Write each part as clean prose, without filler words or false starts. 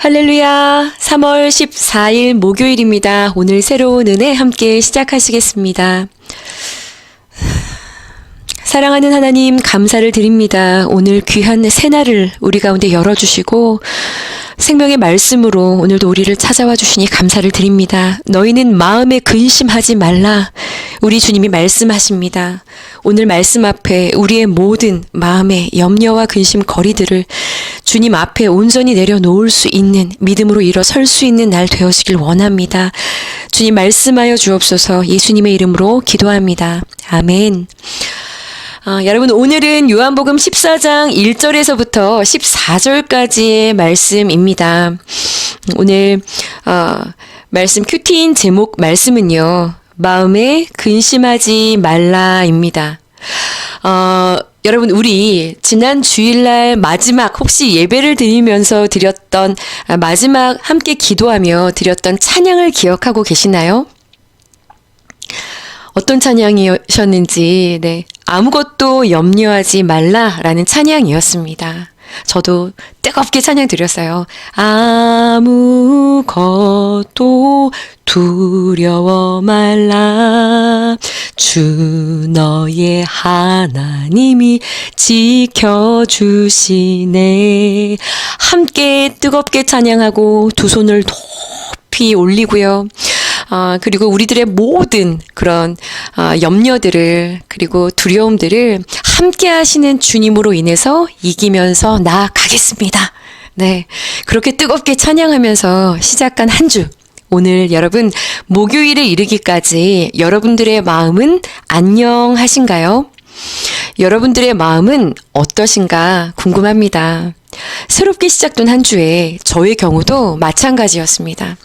할렐루야. 3월 14일 목요일입니다. 오늘 새로운 은혜 함께 시작하시겠습니다. 사랑하는 하나님 감사를 드립니다. 오늘 귀한 새날을 우리 가운데 열어주시고 생명의 말씀으로 오늘도 우리를 찾아와 주시니 감사를 드립니다. 너희는 마음에 근심하지 말라. 우리 주님이 말씀하십니다. 오늘 말씀 앞에 우리의 모든 마음의 염려와 근심 거리들을 주님 앞에 온전히 내려놓을 수 있는 믿음으로 일어설 수 있는 날 되어지길 원합니다. 주님 말씀하여 주옵소서. 예수님의 이름으로 기도합니다. 아멘. 여러분 오늘은 요한복음 14장 1절에서부터 14절까지의 말씀입니다. 오늘 말씀 큐티인 제목 말씀은요. 마음에 근심하지 말라입니다. 여러분 우리 지난 주일날 마지막 혹시 예배를 드리면서 드렸던 마지막 함께 기도하며 드렸던 찬양을 기억하고 계시나요? 어떤 찬양이셨는지 아무것도 염려하지 말라라는 찬양이었습니다. 저도 뜨겁게 찬양 드렸어요. 아무것도 두려워 말라. 주 너의 하나님이 지켜주시네. 함께 뜨겁게 찬양하고 두 손을 높이 올리고요. 그리고 우리들의 모든 그런 염려들을 그리고 두려움들을 함께 하시는 주님으로 인해서 이기면서 나아가겠습니다. 네, 그렇게 뜨겁게 찬양하면서 시작한 한 주. 오늘 여러분 목요일에 이르기까지 여러분들의 마음은 안녕하신가요? 여러분들의 마음은 어떠신가 궁금합니다. 새롭게 시작된 한 주에 저의 경우도 마찬가지였습니다.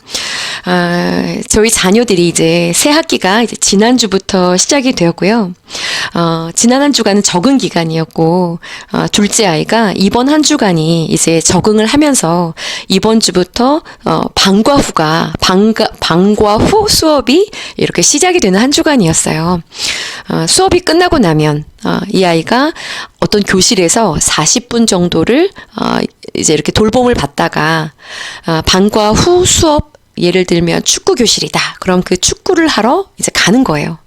저희 자녀들이 이제 새 학기가 이제 지난주부터 시작이 되었고요. 지난 한 주간은 적응 기간이었고, 둘째 아이가 이번 한 주간이 이제 적응을 하면서 이번 주부터, 방과 후 수업이 이렇게 시작이 되는 한 주간이었어요. 수업이 끝나고 나면, 이 아이가 어떤 교실에서 40분 정도를, 이제 이렇게 돌봄을 받다가, 방과 후 수업 예를 들면 축구 교실이다. 그럼 그 축구를 하러 이제 가는 거예요.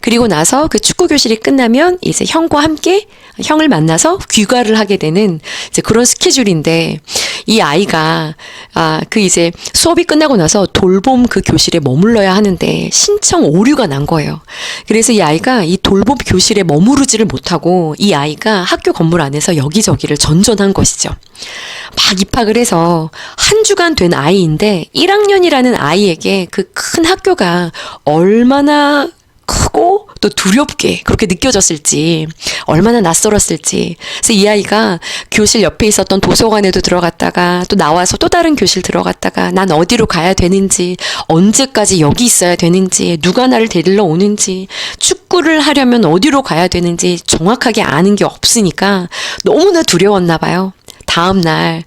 그리고 나서 그 축구 교실이 끝나면 이제 형을 만나서 귀가를 하게 되는 이제 그런 스케줄인데 이 아이가 그 이제 수업이 끝나고 나서 돌봄 그 교실에 머물러야 하는데 신청 오류가 난 거예요. 그래서 이 아이가 이 돌봄 교실에 머무르지를 못하고 이 아이가 학교 건물 안에서 여기저기를 전전한 것이죠. 막 입학을 해서 한 주간 된 아이인데 1학년이라는 아이에게 그 큰 학교가 얼마나 크고 또 두렵게 그렇게 느껴졌을지 얼마나 낯설었을지. 그래서 이 아이가 교실 옆에 있었던 도서관에도 들어갔다가 또 나와서 또 다른 교실 들어갔다가 난 어디로 가야 되는지 언제까지 여기 있어야 되는지 누가 나를 데리러 오는지 축구를 하려면 어디로 가야 되는지 정확하게 아는 게 없으니까 너무나 두려웠나 봐요. 다음 날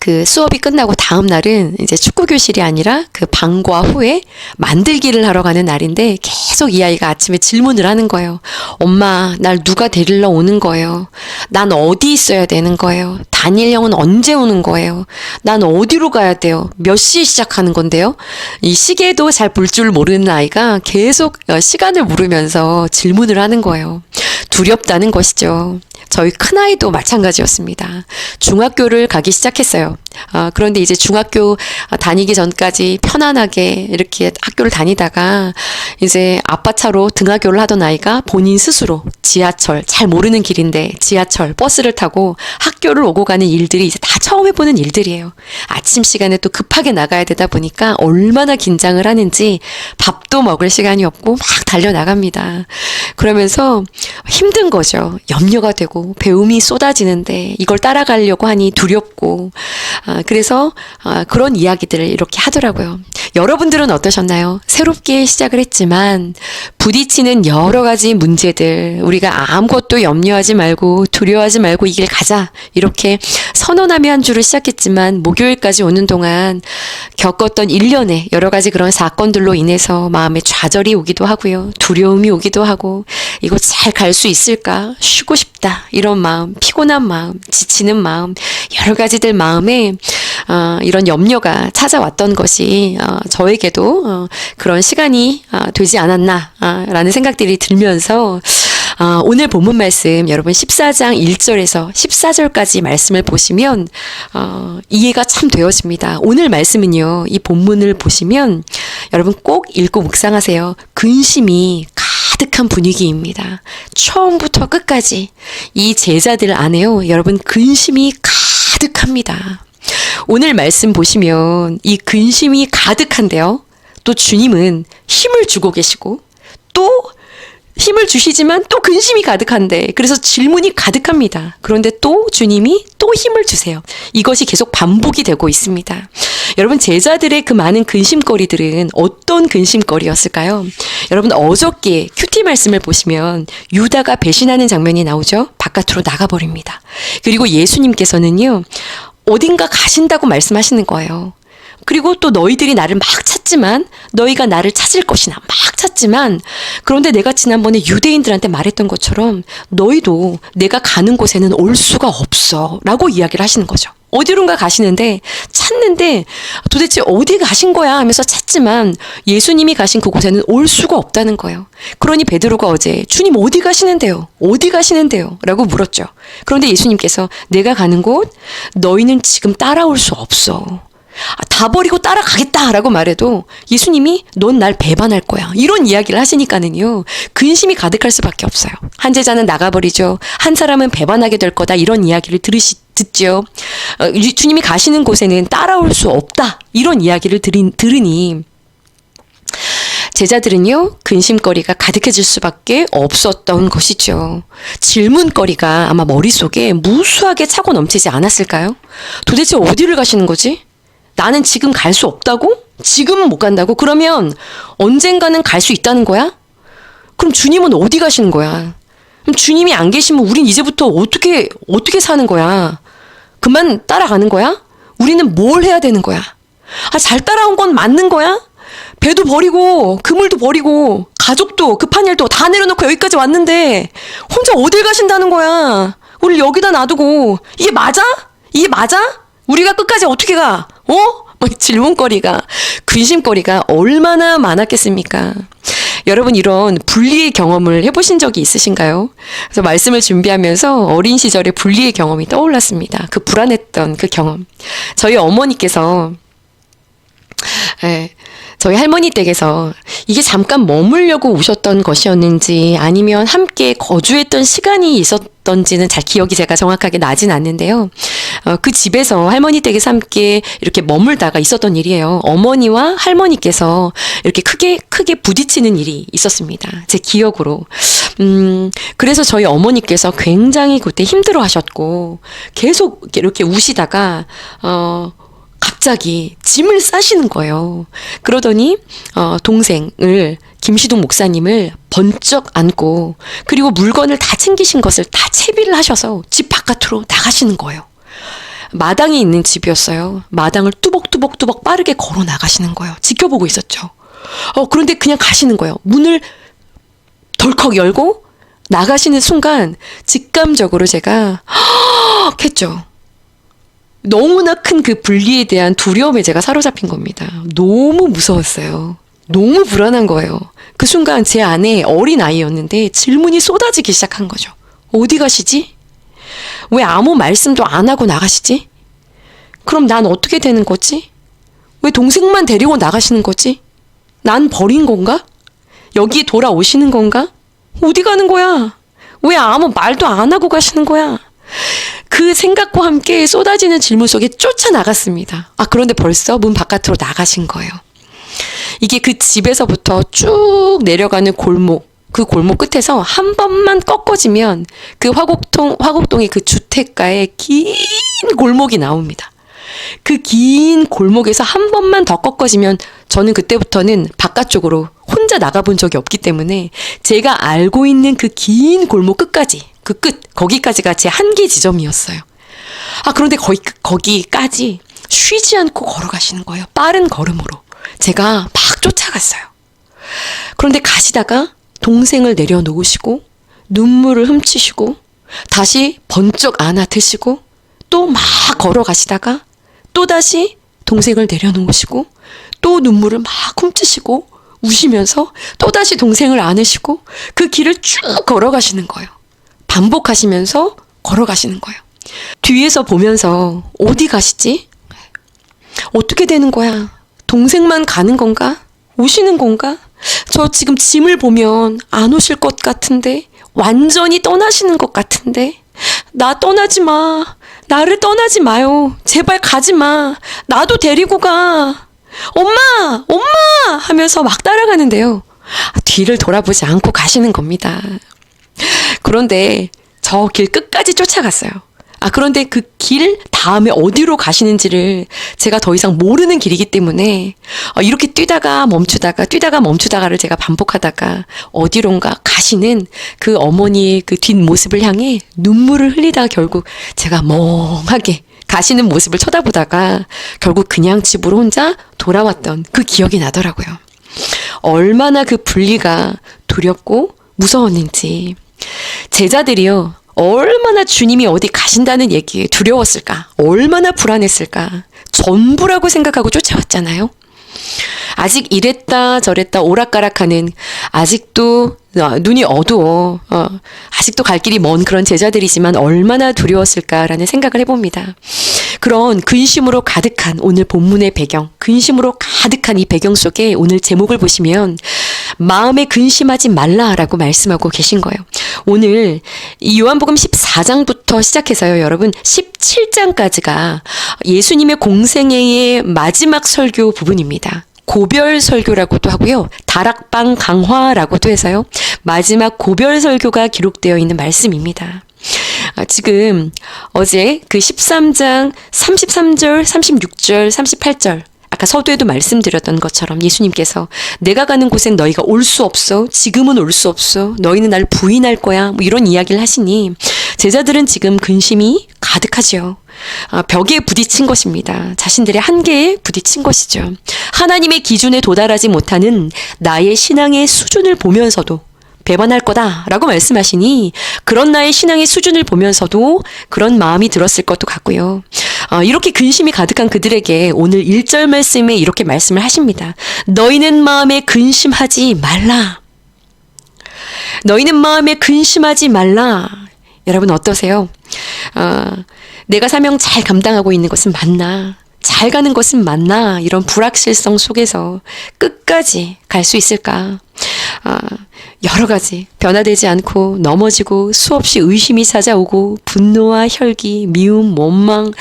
그 수업이 끝나고 다음 날은 이제 축구 교실이 아니라 그 방과 후에 만들기를 하러 가는 날인데 계속 이 아이가 아침에 질문을 하는 거예요. 엄마, 날 누가 데리러 오는 거예요? 난 어디 있어야 되는 거예요? 다니엘 형은 언제 오는 거예요? 난 어디로 가야 돼요? 몇 시에 시작하는 건데요? 이 시계도 잘 볼 줄 모르는 아이가 계속 시간을 물으면서 질문을 하는 거예요. 두렵다는 것이죠. 저희 큰아이도 마찬가지였습니다. 중학교를 가기 시작했어요. 그런데 이제 중학교 다니기 전까지 편안하게 이렇게 학교를 다니다가 이제 아빠 차로 등하교를 하던 아이가 본인 스스로 지하철, 잘 모르는 길인데 지하철, 버스를 타고 학교를 오고 가는 일들이 이제 다 처음 해보는 일들이에요. 아침 시간에 또 급하게 나가야 되다 보니까 얼마나 긴장을 하는지 밥도 먹을 시간이 없고 막 달려나갑니다. 그러면서 힘든 거죠. 염려가 되고 배움이 쏟아지는데 이걸 따라가려고 하니 두렵고 그래서 그런 이야기들을 이렇게 하더라고요. 여러분들은 어떠셨나요? 새롭게 시작을 했지만 부딪히는 여러 가지 문제들, 우리가 아무것도 염려하지 말고 두려워하지 말고 이 길 가자, 이렇게 선언하며 한 주를 시작했지만 목요일까지 오는 동안 겪었던 일련의 여러 가지 그런 사건들로 인해서 마음에 좌절이 오기도 하고요, 두려움이 오기도 하고, 이거 잘 갈 수 있을까, 쉬고 싶다, 이런 마음, 피곤한 마음, 지치는 마음, 여러 가지들 마음에 이런 염려가 찾아왔던 것이 저에게도 그런 시간이 되지 않았나 라는 생각들이 들면서 오늘 본문 말씀, 여러분 14장 1절에서 14절까지 말씀을 보시면 이해가 참 되어집니다. 오늘 말씀은요, 이 본문을 보시면 여러분 꼭 읽고 묵상하세요. 근심이 가득한 분위기입니다. 처음부터 끝까지 이 제자들 안에요, 여러분 근심이 가득합니다. 오늘 말씀 보시면 이 근심이 가득한데요, 또 주님은 힘을 주고 계시고 또 힘을 주시지만 또 근심이 가득한데, 그래서 질문이 가득합니다. 그런데 또 주님이 또 힘을 주세요. 이것이 계속 반복이 되고 있습니다. 여러분, 제자들의 그 많은 근심거리들은 어떤 근심거리였을까요? 여러분, 어저께 큐티 말씀을 보시면 유다가 배신하는 장면이 나오죠. 바깥으로 나가버립니다. 그리고 예수님께서는요, 어딘가 가신다고 말씀하시는 거예요. 그리고 또 너희들이 나를 막 찾지만, 너희가 나를 찾을 것이나 막 찾지만, 그런데 내가 지난번에 유대인들한테 말했던 것처럼 너희도 내가 가는 곳에는 올 수가 없어 라고 이야기를 하시는 거죠. 어디론가 가시는데, 찾는데 도대체 어디 가신 거야 하면서 찾지만 예수님이 가신 그곳에는 올 수가 없다는 거예요. 그러니 베드로가 어제 주님 어디 가시는데요? 어디 가시는데요? 라고 물었죠. 그런데 예수님께서 내가 가는 곳 너희는 지금 따라올 수 없어. 다 버리고 따라가겠다라고 말해도 예수님이 넌 날 배반할 거야, 이런 이야기를 하시니까는요, 근심이 가득할 수밖에 없어요. 한 제자는 나가버리죠. 한 사람은 배반하게 될 거다, 이런 이야기를 듣죠. 주님이 가시는 곳에는 따라올 수 없다, 이런 이야기를 들으니 제자들은요, 근심거리가 가득해질 수밖에 없었던 것이죠. 질문거리가 아마 머릿속에 무수하게 차고 넘치지 않았을까요? 도대체 어디를 가시는 거지? 나는 지금 갈 수 없다고? 지금은 못 간다고? 그러면 언젠가는 갈 수 있다는 거야? 그럼 주님은 어디 가시는 거야? 그럼 주님이 안 계시면 우린 이제부터 어떻게 사는 거야? 그만 따라가는 거야? 우리는 뭘 해야 되는 거야? 잘 따라온 건 맞는 거야? 배도 버리고 그물도 버리고 가족도 급한 일도 다 내려놓고 여기까지 왔는데 혼자 어딜 가신다는 거야? 우리 여기다 놔두고 이게 맞아? 이게 맞아? 우리가 끝까지 어떻게 가? 질문거리가, 근심거리가 얼마나 많았겠습니까? 여러분, 이런 분리의 경험을 해보신 적이 있으신가요? 그래서 말씀을 준비하면서 어린 시절의 분리의 경험이 떠올랐습니다. 그 불안했던 그 경험. 저희 어머니께서, 저희 할머니 댁에서 이게 잠깐 머물려고 오셨던 것이었는지 아니면 함께 거주했던 시간이 있었던지는 잘 기억이 제가 정확하게 나진 않는데요. 그 집에서 할머니 댁에서 함께 이렇게 머물다가 있었던 일이에요. 어머니와 할머니께서 이렇게 크게 부딪히는 일이 있었습니다. 제 기억으로. 그래서 저희 어머니께서 굉장히 그때 힘들어 하셨고 계속 이렇게 우시다가 갑자기 짐을 싸시는 거예요. 그러더니 동생을, 김시동 목사님을 번쩍 안고, 그리고 물건을 다 챙기신 것을 다 채비를 하셔서 집 바깥으로 나가시는 거예요. 마당에 있는 집이었어요. 마당을 뚜벅뚜벅 빠르게 걸어 나가시는 거예요. 지켜보고 있었죠. 그런데 그냥 가시는 거예요. 문을 덜컥 열고 나가시는 순간 직감적으로 제가 했죠. 너무나 큰 그 분리에 대한 두려움에 제가 사로잡힌 겁니다. 너무 무서웠어요. 너무 불안한 거예요. 그 순간 제 안에 어린 아이였는데 질문이 쏟아지기 시작한 거죠. 어디 가시지? 왜 아무 말씀도 안 하고 나가시지? 그럼 난 어떻게 되는 거지? 왜 동생만 데리고 나가시는 거지? 난 버린 건가? 여기 돌아오시는 건가? 어디 가는 거야? 왜 아무 말도 안 하고 가시는 거야? 그 생각과 함께 쏟아지는 질문 속에 쫓아나갔습니다. 그런데 벌써 문 바깥으로 나가신 거예요. 이게 그 집에서부터 쭉 내려가는 골목, 그 골목 끝에서 한 번만 꺾어지면 그 화곡동의 그 주택가의 긴 골목이 나옵니다. 그 긴 골목에서 한 번만 더 꺾어지면 저는 그때부터는 바깥쪽으로 혼자 나가본 적이 없기 때문에 제가 알고 있는 그 긴 골목 끝까지, 그 끝, 거기까지가 제 한계 지점이었어요. 그런데 거기까지 쉬지 않고 걸어가시는 거예요. 빠른 걸음으로. 제가 막 쫓아갔어요. 그런데 가시다가 동생을 내려놓으시고 눈물을 훔치시고 다시 번쩍 안아 드시고 또 막 걸어가시다가 또다시 동생을 내려놓으시고 또 눈물을 막 훔치시고 우시면서 또다시 동생을 안으시고 그 길을 쭉 걸어가시는 거예요. 반복하시면서 걸어가시는 거예요. 뒤에서 보면서 어디 가시지? 어떻게 되는 거야? 동생만 가는 건가? 오시는 건가? 저 지금 짐을 보면 안 오실 것 같은데, 완전히 떠나시는 것 같은데, 나 떠나지 마. 나를 떠나지 마요. 제발 가지 마. 나도 데리고 가. 엄마! 엄마! 하면서 막 따라가는데요. 뒤를 돌아보지 않고 가시는 겁니다. 그런데 저 길 끝까지 쫓아갔어요. 그런데 그 길 다음에 어디로 가시는지를 제가 더 이상 모르는 길이기 때문에 이렇게 뛰다가 멈추다가를 제가 반복하다가 어디론가 가시는 그 어머니의 그 뒷모습을 향해 눈물을 흘리다가 결국 제가 멍하게 가시는 모습을 쳐다보다가 결국 그냥 집으로 혼자 돌아왔던 그 기억이 나더라고요. 얼마나 그 분리가 두렵고 무서웠는지. 제자들이요, 얼마나 주님이 어디 가신다는 얘기에 두려웠을까? 얼마나 불안했을까? 전부라고 생각하고 쫓아왔잖아요. 아직 이랬다 저랬다 오락가락하는, 아직도 눈이 어두워, 아직도 갈 길이 먼 그런 제자들이지만 얼마나 두려웠을까라는 생각을 해봅니다. 그런 근심으로 가득한 오늘 본문의 배경, 근심으로 가득한 이 배경 속에 오늘 제목을 보시면 마음에 근심하지 말라라고 말씀하고 계신 거예요. 오늘 이 요한복음 14장부터 시작해서요, 여러분 17장까지가 예수님의 공생애의 마지막 설교 부분입니다. 고별 설교라고도 하고요, 다락방 강화라고도 해서요, 마지막 고별 설교가 기록되어 있는 말씀입니다. 지금 어제 그 13장 33절, 36절, 38절, 아까 서두에도 말씀드렸던 것처럼 예수님께서 내가 가는 곳엔 너희가 올 수 없어, 지금은 올 수 없어, 너희는 날 부인할 거야, 이런 이야기를 하시니 제자들은 지금 근심이 가득하죠. 벽에 부딪힌 것입니다. 자신들의 한계에 부딪힌 것이죠. 하나님의 기준에 도달하지 못하는 나의 신앙의 수준을 보면서도 배반할 거다라고 말씀하시니 그런 나의 신앙의 수준을 보면서도 그런 마음이 들었을 것도 같고요. 이렇게 근심이 가득한 그들에게 오늘 1절 말씀에 이렇게 말씀을 하십니다. 너희는 마음에 근심하지 말라. 너희는 마음에 근심하지 말라. 여러분 어떠세요? 내가 사명 잘 감당하고 있는 것은 맞나? 잘 가는 것은 맞나? 이런 불확실성 속에서 끝까지 갈 수 있을까? 여러 가지 변화되지 않고 넘어지고 수없이 의심이 찾아오고 분노와 혈기, 미움, 원망,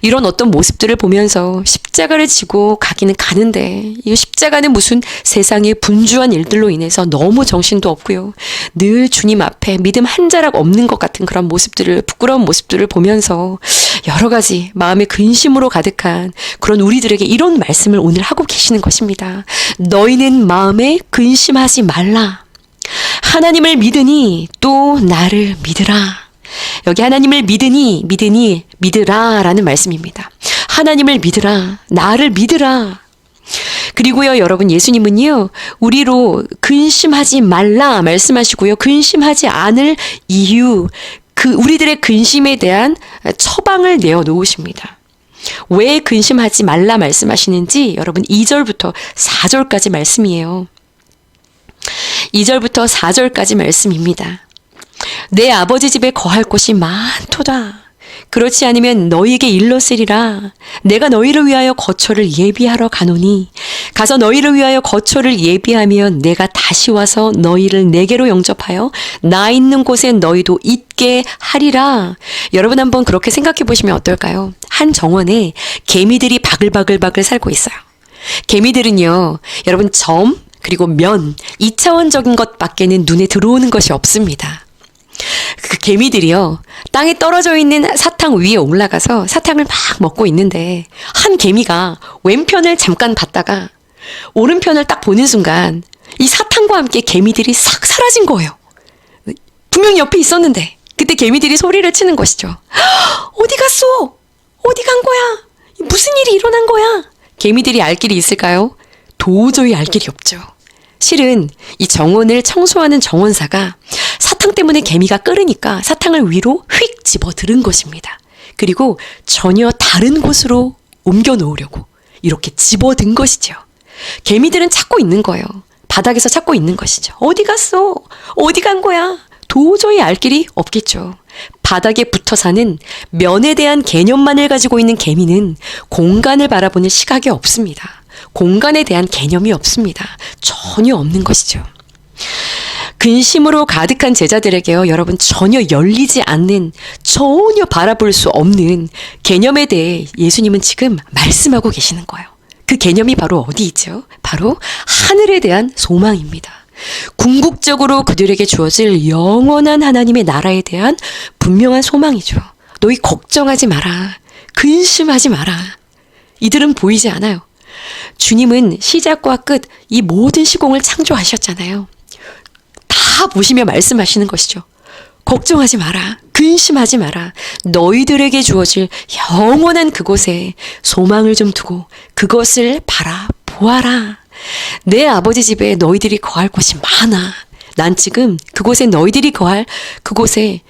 이런 어떤 모습들을 보면서 십자가를 지고 가기는 가는데 이 십자가는 무슨 세상의 분주한 일들로 인해서 너무 정신도 없고요, 늘 주님 앞에 믿음 한 자락 없는 것 같은 그런 모습들을, 부끄러운 모습들을 보면서 여러 가지 마음의 근심으로 가득한 그런 우리들에게 이런 말씀을 오늘 하고 계시는 것입니다. 너희는 마음에 근심하지 말라. 하나님을 믿으니 또 나를 믿으라. 여기 하나님을 믿으라 라는 말씀입니다. 하나님을 믿으라, 나를 믿으라. 그리고요, 여러분 예수님은요, 우리로 근심하지 말라 말씀하시고요, 근심하지 않을 이유, 그 우리들의 근심에 대한 처방을 내어놓으십니다. 왜 근심하지 말라 말씀하시는지 여러분 2절부터 4절까지 말씀이에요. 2절부터 4절까지 말씀입니다. 내 아버지 집에 거할 곳이 많도다. 그렇지 않으면 너희에게 일렀으리라. 내가 너희를 위하여 거처를 예비하러 가노니 가서 너희를 위하여 거처를 예비하면 내가 다시 와서 너희를 내게로 영접하여 나 있는 곳에 너희도 있게 하리라. 여러분 한번 그렇게 생각해 보시면 어떨까요? 한 정원에 개미들이 바글바글 살고 있어요. 개미들은요, 여러분 점 그리고 면, 2차원적인 것밖에는 눈에 들어오는 것이 없습니다. 그 개미들이요, 땅에 떨어져 있는 사탕 위에 올라가서 사탕을 막 먹고 있는데 한 개미가 왼편을 잠깐 봤다가 오른편을 딱 보는 순간 이 사탄과 함께 개미들이 싹 사라진 거예요. 분명히 옆에 있었는데 그때 개미들이 소리를 치는 것이죠. 어디 갔어? 어디 간 거야? 무슨 일이 일어난 거야? 개미들이 알 길이 있을까요? 도저히 알 길이 없죠. 실은 이 정원을 청소하는 정원사가 사탕 때문에 개미가 끓으니까 사탕을 위로 휙 집어 들은 것입니다. 그리고 전혀 다른 곳으로 옮겨 놓으려고 이렇게 집어든 것이죠. 개미들은 찾고 있는 거예요. 바닥에서 찾고 있는 것이죠. 어디 갔어? 어디 간 거야? 도저히 알 길이 없겠죠. 바닥에 붙어 사는 면에 대한 개념만을 가지고 있는 개미는 공간을 바라보는 시각이 없습니다. 공간에 대한 개념이 없습니다. 전혀 없는 것이죠. 근심으로 가득한 제자들에게요, 여러분, 전혀 열리지 않는, 전혀 바라볼 수 없는 개념에 대해 예수님은 지금 말씀하고 계시는 거예요. 그 개념이 바로 어디 있죠? 바로 하늘에 대한 소망입니다. 궁극적으로 그들에게 주어질 영원한 하나님의 나라에 대한 분명한 소망이죠. 너희 걱정하지 마라. 근심하지 마라. 이들은 보이지 않아요. 주님은 시작과 끝, 이 모든 시공을 창조하셨잖아요. 다 보시며 말씀하시는 것이죠. 걱정하지 마라. 근심하지 마라. 너희들에게 주어질 영원한 그곳에 소망을 좀 두고 그것을 바라보아라. 내 아버지 집에 너희들이 거할 곳이 많아. 난 지금 그곳에 너희들이 거할 그곳에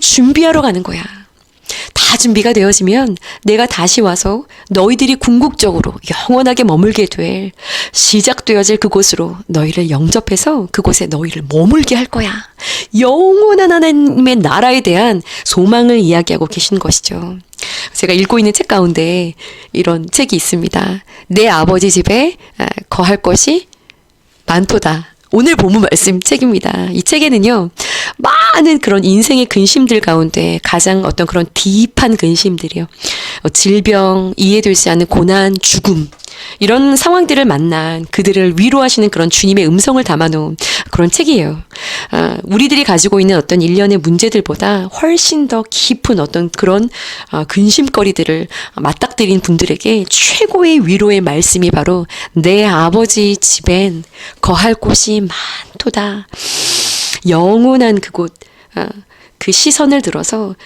준비하러 가는 거야. 다 준비가 되어지면 내가 다시 와서 너희들이 궁극적으로 영원하게 머물게 될 시작되어질 그곳으로 너희를 영접해서 그곳에 너희를 머물게 할 거야. 영원한 하나님의 나라에 대한 소망을 이야기하고 계신 것이죠. 제가 읽고 있는 책 가운데 이런 책이 있습니다. 내 아버지 집에 거할 것이 많도다. 오늘 본문 말씀 책입니다. 이 책에는요, 많은 그런 인생의 근심들 가운데 가장 어떤 그런 딥한 근심들이요. 질병, 이해되지 않는 고난, 죽음, 이런 상황들을 만난 그들을 위로하시는 그런 주님의 음성을 담아놓은 그런 책이에요. 우리들이 가지고 있는 어떤 일련의 문제들보다 훨씬 더 깊은 어떤 그런 근심거리들을 맞닥뜨린 분들에게 최고의 위로의 말씀이 바로 내 아버지 집엔 거할 곳이 많도다. 영원한 그곳, 그 시선을 들어서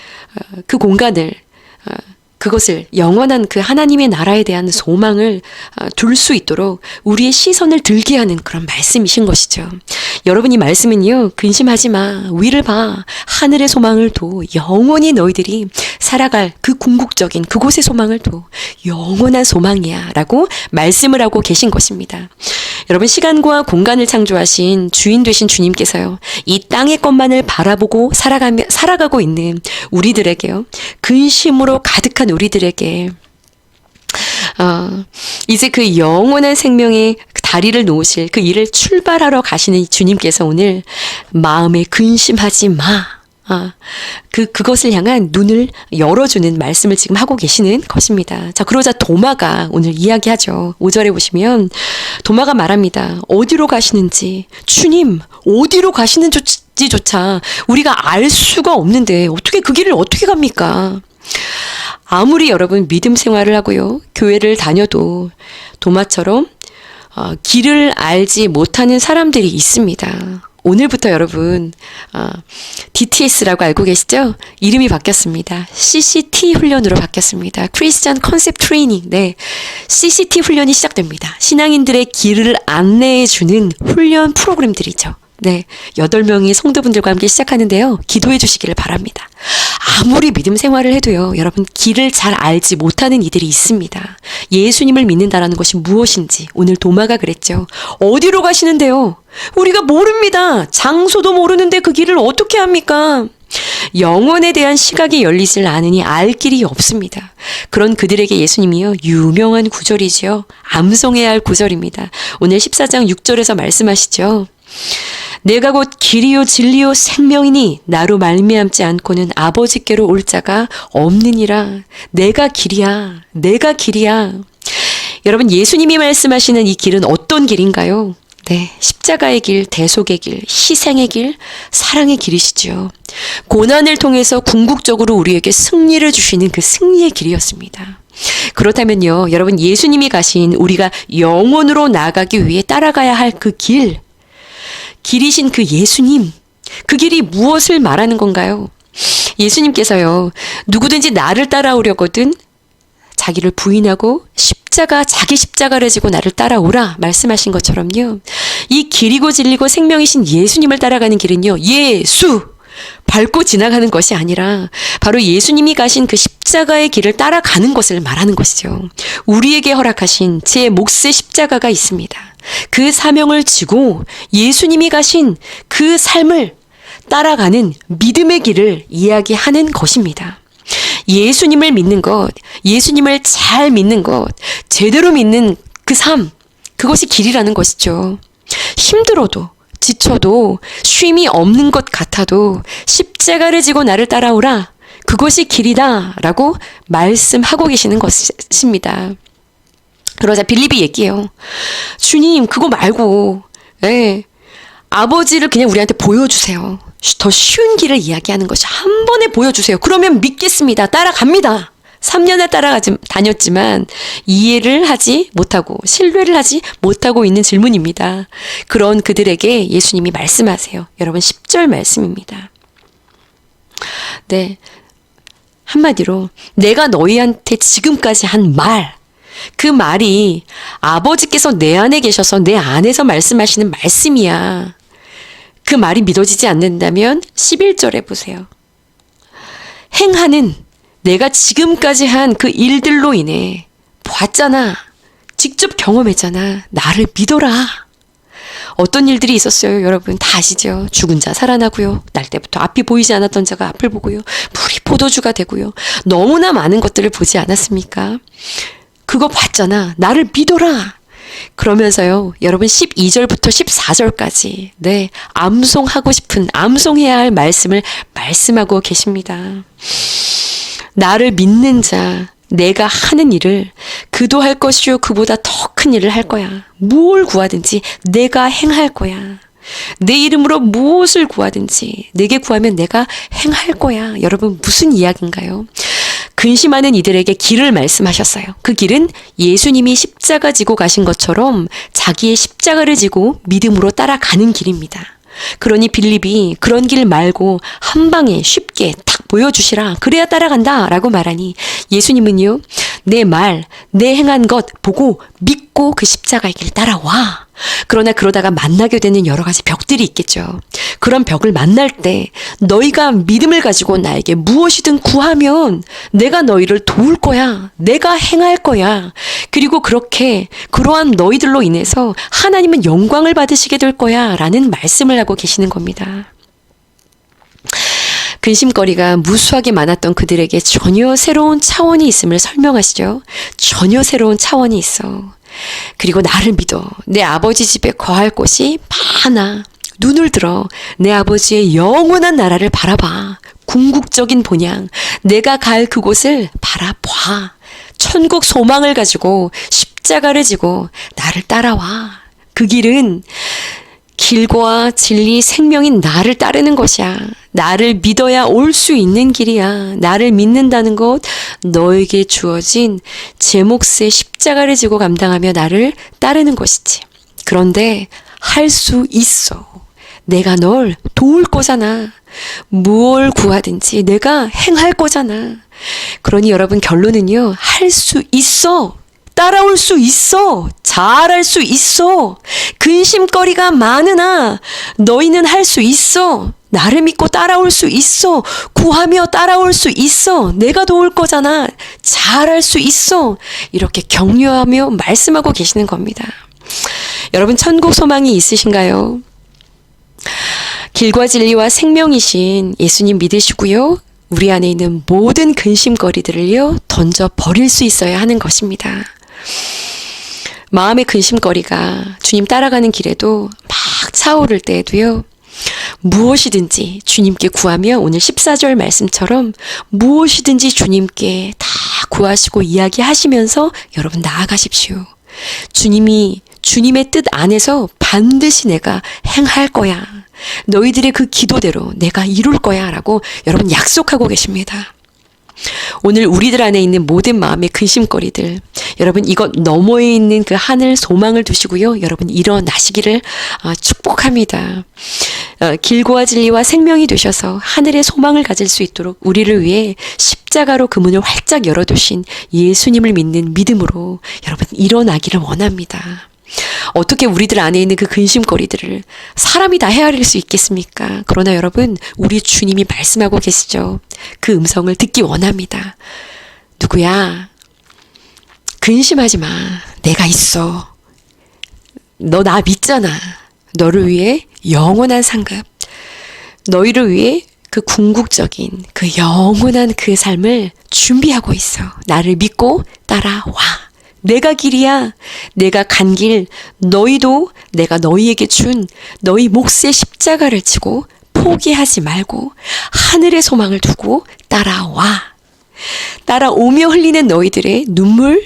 그 공간을, 그것을 영원한 그 하나님의 나라에 대한 소망을 둘 수 있도록 우리의 시선을 들게 하는 그런 말씀이신 것이죠. 여러분, 이 말씀은요, 근심하지 마. 위를 봐. 하늘의 소망을 둬. 영원히 너희들이 살아갈 그 궁극적인 그곳의 소망을 둬. 영원한 소망이야. 라고 말씀을 하고 계신 것입니다. 여러분, 시간과 공간을 창조하신 주인 되신 주님께서요, 이 땅의 것만을 바라보고 살아가고 있는 우리들에게요, 근심으로 가득한 우리들에게 이제 그 영원한 생명의 다리를 놓으실 그 일을 출발하러 가시는 주님께서 오늘 마음에 근심하지 마. 그것을 향한 눈을 열어주는 말씀을 지금 하고 계시는 것입니다. 자, 그러자 도마가 오늘 이야기하죠. 5절에 보시면 도마가 말합니다. 어디로 가시는지, 주님, 어디로 가시는지조차 우리가 알 수가 없는데 어떻게 그 길을 어떻게 갑니까? 아무리 여러분 믿음 생활을 하고요, 교회를 다녀도 도마처럼 길을 알지 못하는 사람들이 있습니다. 오늘부터 여러분 DTS라고 알고 계시죠? 이름이 바뀌었습니다. CCT 훈련으로 바뀌었습니다. Christian Concept Training. 네, CCT 훈련이 시작됩니다. 신앙인들의 길을 안내해주는 훈련 프로그램들이죠. 네, 8명의 성도분들과 함께 시작하는데요. 기도해 주시기를 바랍니다. 아무리 믿음 생활을 해도요, 여러분, 길을 잘 알지 못하는 이들이 있습니다. 예수님을 믿는다라는 것이 무엇인지 오늘 도마가 그랬죠. 어디로 가시는데요? 우리가 모릅니다. 장소도 모르는데 그 길을 어떻게 합니까? 영혼에 대한 시각이 열리질 않으니 알 길이 없습니다. 그런 그들에게 예수님이요, 유명한 구절이지요. 암송해야 할 구절입니다. 오늘 14장 6절에서 말씀하시죠. 내가 곧 길이요 진리요 생명이니 나로 말미암지 않고는 아버지께로 올 자가 없느니라. 내가 길이야. 내가 길이야. 여러분, 예수님이 말씀하시는 이 길은 어떤 길인가요? 네, 십자가의 길, 대속의 길, 희생의 길, 사랑의 길이시죠. 고난을 통해서 궁극적으로 우리에게 승리를 주시는 그 승리의 길이었습니다. 그렇다면요, 여러분 예수님이 가신 우리가 영원으로 나아가기 위해 따라가야 할 그 길이신 그 예수님, 그 길이 무엇을 말하는 건가요? 예수님께서요, 누구든지 나를 따라오려거든 자기를 부인하고 자기 십자가를 지고 나를 따라오라 말씀하신 것처럼요. 이 길이고 진리고 생명이신 예수님을 따라가는 길은요, 예수! 밟고 지나가는 것이 아니라 바로 예수님이 가신 그 십자가의 길을 따라가는 것을 말하는 것이죠. 우리에게 허락하신 제 몫의 십자가가 있습니다. 그 사명을 지고 예수님이 가신 그 삶을 따라가는 믿음의 길을 이야기하는 것입니다. 예수님을 믿는 것, 예수님을 잘 믿는 것, 제대로 믿는 그 삶, 그것이 길이라는 것이죠. 힘들어도, 지쳐도, 쉼이 없는 것 같아도 십자가를 지고 나를 따라오라, 그것이 길이다 라고 말씀하고 계시는 것입니다. 그러자 빌립이 얘기해요. 주님, 그거 말고 아버지를 그냥 우리한테 보여주세요. 더 쉬운 길을 이야기하는 것이 한 번에 보여주세요. 그러면 믿겠습니다. 따라갑니다. 3년을 다녔지만 이해를 하지 못하고 신뢰를 하지 못하고 있는 질문입니다. 그런 그들에게 예수님이 말씀하세요. 여러분 10절 말씀입니다. 네, 한마디로 내가 너희한테 지금까지 한 말, 그 말이 아버지께서 내 안에 계셔서 내 안에서 말씀하시는 말씀이야. 그 말이 믿어지지 않는다면 11절에 보세요. 행하는 내가 지금까지 한 그 일들로 인해 봤잖아. 직접 경험했잖아. 나를 믿어라. 어떤 일들이 있었어요, 여러분? 다 아시죠? 죽은 자 살아나고요. 날 때부터 앞이 보이지 않았던 자가 앞을 보고요. 물이 포도주가 되고요. 너무나 많은 것들을 보지 않았습니까? 그거 봤잖아. 나를 믿어라. 그러면서요, 여러분 12절부터 14절까지 암송해야 할 말씀을 말씀하고 계십니다. 나를 믿는 자, 내가 하는 일을 그도 할 것이요 그보다 더 큰 일을 할 거야. 무엇을 구하든지 내가 행할 거야. 내 이름으로 무엇을 구하든지 내게 구하면 내가 행할 거야. 여러분 무슨 이야기인가요? 근심하는 이들에게 길을 말씀하셨어요. 그 길은 예수님이 십자가 지고 가신 것처럼 자기의 십자가를 지고 믿음으로 따라가는 길입니다. 그러니 빌립이 그런 길 말고 한 방에 쉽게 탁 보여주시라. 그래야 따라간다 라고 말하니 예수님은요, 내 말, 내 행한 것 보고 믿고 그 십자가의 길 따라와. 그러나 그러다가 만나게 되는 여러 가지 벽들이 있겠죠. 그런 벽을 만날 때 너희가 믿음을 가지고 나에게 무엇이든 구하면 내가 너희를 도울 거야. 내가 행할 거야. 그리고 그러한 너희들로 인해서 하나님은 영광을 받으시게 될 거야 라는 말씀을 하고 계시는 겁니다. 근심거리가 무수하게 많았던 그들에게 전혀 새로운 차원이 있음을 설명하시죠. 전혀 새로운 차원이 있어. 그리고 나를 믿어. 내 아버지 집에 거할 곳이 많아. 눈을 들어 내 아버지의 영원한 나라를 바라봐. 궁극적인 본향, 내가 갈 그곳을 바라봐. 천국 소망을 가지고 십자가를 지고 나를 따라와. 그 길은 길과 진리, 생명인 나를 따르는 것이야. 나를 믿어야 올 수 있는 길이야. 나를 믿는다는 것, 너에게 주어진 제 몫의 십자가를 지고 감당하며 나를 따르는 것이지. 그런데 할 수 있어. 내가 널 도울 거잖아. 무엇을 구하든지 내가 행할 거잖아. 그러니 여러분 결론은요, 할 수 있어. 따라올 수 있어. 잘할 수 있어. 근심거리가 많으나 너희는 할 수 있어. 나를 믿고 따라올 수 있어. 구하며 따라올 수 있어. 내가 도울 거잖아. 잘할 수 있어. 이렇게 격려하며 말씀하고 계시는 겁니다. 여러분 천국 소망이 있으신가요? 길과 진리와 생명이신 예수님 믿으시고요. 우리 안에 있는 모든 근심거리들을요, 던져 버릴 수 있어야 하는 것입니다. 마음의 근심거리가 주님 따라가는 길에도 막 차오를 때에도요, 무엇이든지 주님께 구하며 오늘 14절 말씀처럼 무엇이든지 주님께 다 구하시고 이야기하시면서 여러분 나아가십시오. 주님의 뜻 안에서 반드시 내가 행할 거야. 너희들의 그 기도대로 내가 이룰 거야 라고 여러분 약속하고 계십니다. 오늘 우리들 안에 있는 모든 마음의 근심거리들, 여러분 이것 너머에 있는 그 하늘 소망을 두시고요. 여러분 일어나시기를 축복합니다. 길고와 진리와 생명이 되셔서 하늘의 소망을 가질 수 있도록 우리를 위해 십자가로 그 문을 활짝 열어두신 예수님을 믿는 믿음으로 여러분 일어나기를 원합니다. 어떻게 우리들 안에 있는 그 근심거리들을 사람이 다 헤아릴 수 있겠습니까? 그러나 여러분, 우리 주님이 말씀하고 계시죠. 그 음성을 듣기 원합니다. 누구야? 근심하지 마. 내가 있어. 너 나 믿잖아. 너를 위해 영원한 상급, 너희를 위해 그 궁극적인 그 영원한 그 삶을 준비하고 있어. 나를 믿고 따라와. 내가 길이야. 내가 간 길, 너희도 내가 너희에게 준 너희 몫의 십자가를 지고 포기하지 말고 하늘의 소망을 두고 따라와. 따라오며 흘리는 너희들의 눈물,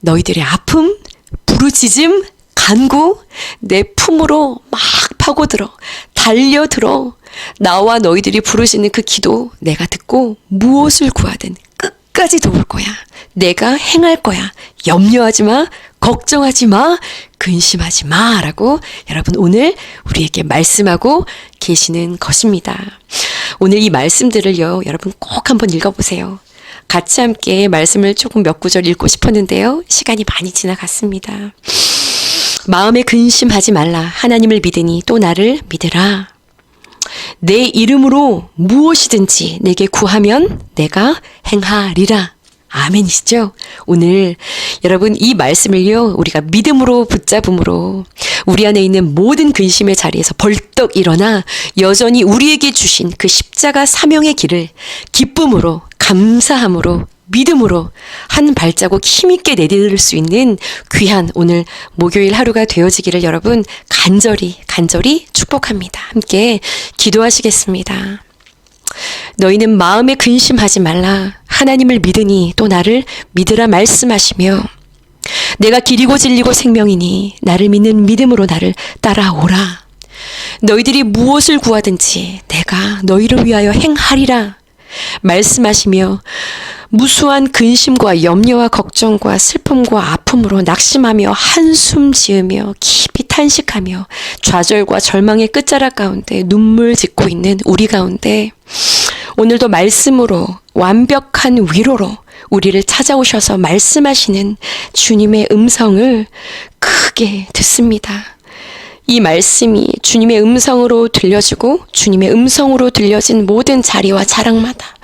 너희들의 아픔, 부르짖음, 간구, 내 품으로 막 파고들어, 달려들어. 나와 너희들이 부르시는 그 기도 내가 듣고 무엇을 구하든 끝까지 도울 거야. 내가 행할 거야. 염려하지 마. 걱정하지 마. 근심하지 마. 라고 여러분 오늘 우리에게 말씀하고 계시는 것입니다. 오늘 이 말씀들을요, 여러분 꼭 한번 읽어보세요. 같이 함께 말씀을 조금 몇 구절 읽고 싶었는데요. 시간이 많이 지나갔습니다. 마음에 근심하지 말라. 하나님을 믿으니 또 나를 믿으라. 내 이름으로 무엇이든지 내게 구하면 내가 행하리라. 아멘이시죠? 오늘 여러분 이 말씀을요, 우리가 믿음으로 붙잡음으로 우리 안에 있는 모든 근심의 자리에서 벌떡 일어나 여전히 우리에게 주신 그 십자가 사명의 길을 기쁨으로, 감사함으로, 믿음으로 한 발자국 힘있게 내디딜 수 있는 귀한 오늘 목요일 하루가 되어지기를 여러분 간절히 축복합니다. 함께 기도하시겠습니다. 너희는 마음에 근심하지 말라. 하나님을 믿으니 또 나를 믿으라 말씀하시며 내가 길이고 진리고 생명이니 나를 믿는 믿음으로 나를 따라오라. 너희들이 무엇을 구하든지 내가 너희를 위하여 행하리라 말씀하시며 무수한 근심과 염려와 걱정과 슬픔과 아픔으로 낙심하며 한숨 지으며 깊이 탄식하며 좌절과 절망의 끝자락 가운데 눈물 짓고 있는 우리 가운데 오늘도 말씀으로 완벽한 위로로 우리를 찾아오셔서 말씀하시는 주님의 음성을 크게 듣습니다. 이 말씀이 주님의 음성으로 들려지고 주님의 음성으로 들려진 모든 자리와 자락마다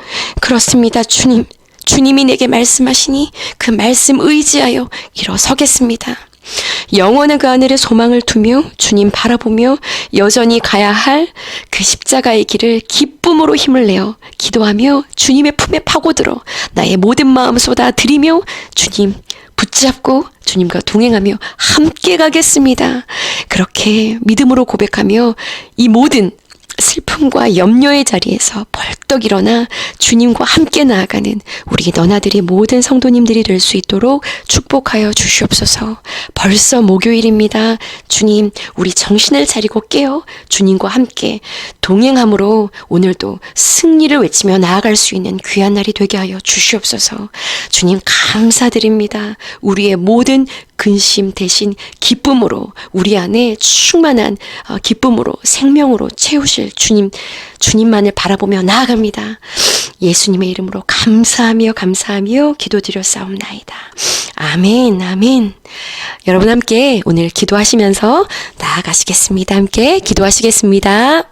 그렇습니다. 주님이 내게 말씀하시니 그 말씀 의지하여 일어서겠습니다. 영원한 그 하늘에 소망을 두며 주님 바라보며 여전히 가야 할 그 십자가의 길을 기쁨으로 힘을 내어 기도하며 주님의 품에 파고들어 나의 모든 마음 쏟아 드리며 주님 붙잡고 주님과 동행하며 함께 가겠습니다. 그렇게 믿음으로 고백하며 이 모든 슬픔과 염려의 자리에서 벌떡 일어나 주님과 함께 나아가는 우리 너나들이 모든 성도님들이 될 수 있도록 축복하여 주시옵소서. 벌써 목요일입니다. 주님, 우리 정신을 차리고 깨어 주님과 함께 동행함으로 오늘도 승리를 외치며 나아갈 수 있는 귀한 날이 되게 하여 주시옵소서. 주님 감사드립니다. 우리의 모든 근심 대신 기쁨으로 우리 안에 충만한 기쁨으로 생명으로 채우실 주님만을 바라보며 나아갑니다. 예수님의 이름으로 감사하며 기도드렸사옵나이다. 아멘, 아멘. 여러분 함께 오늘 기도하시면서 나아가시겠습니다. 함께 기도하시겠습니다.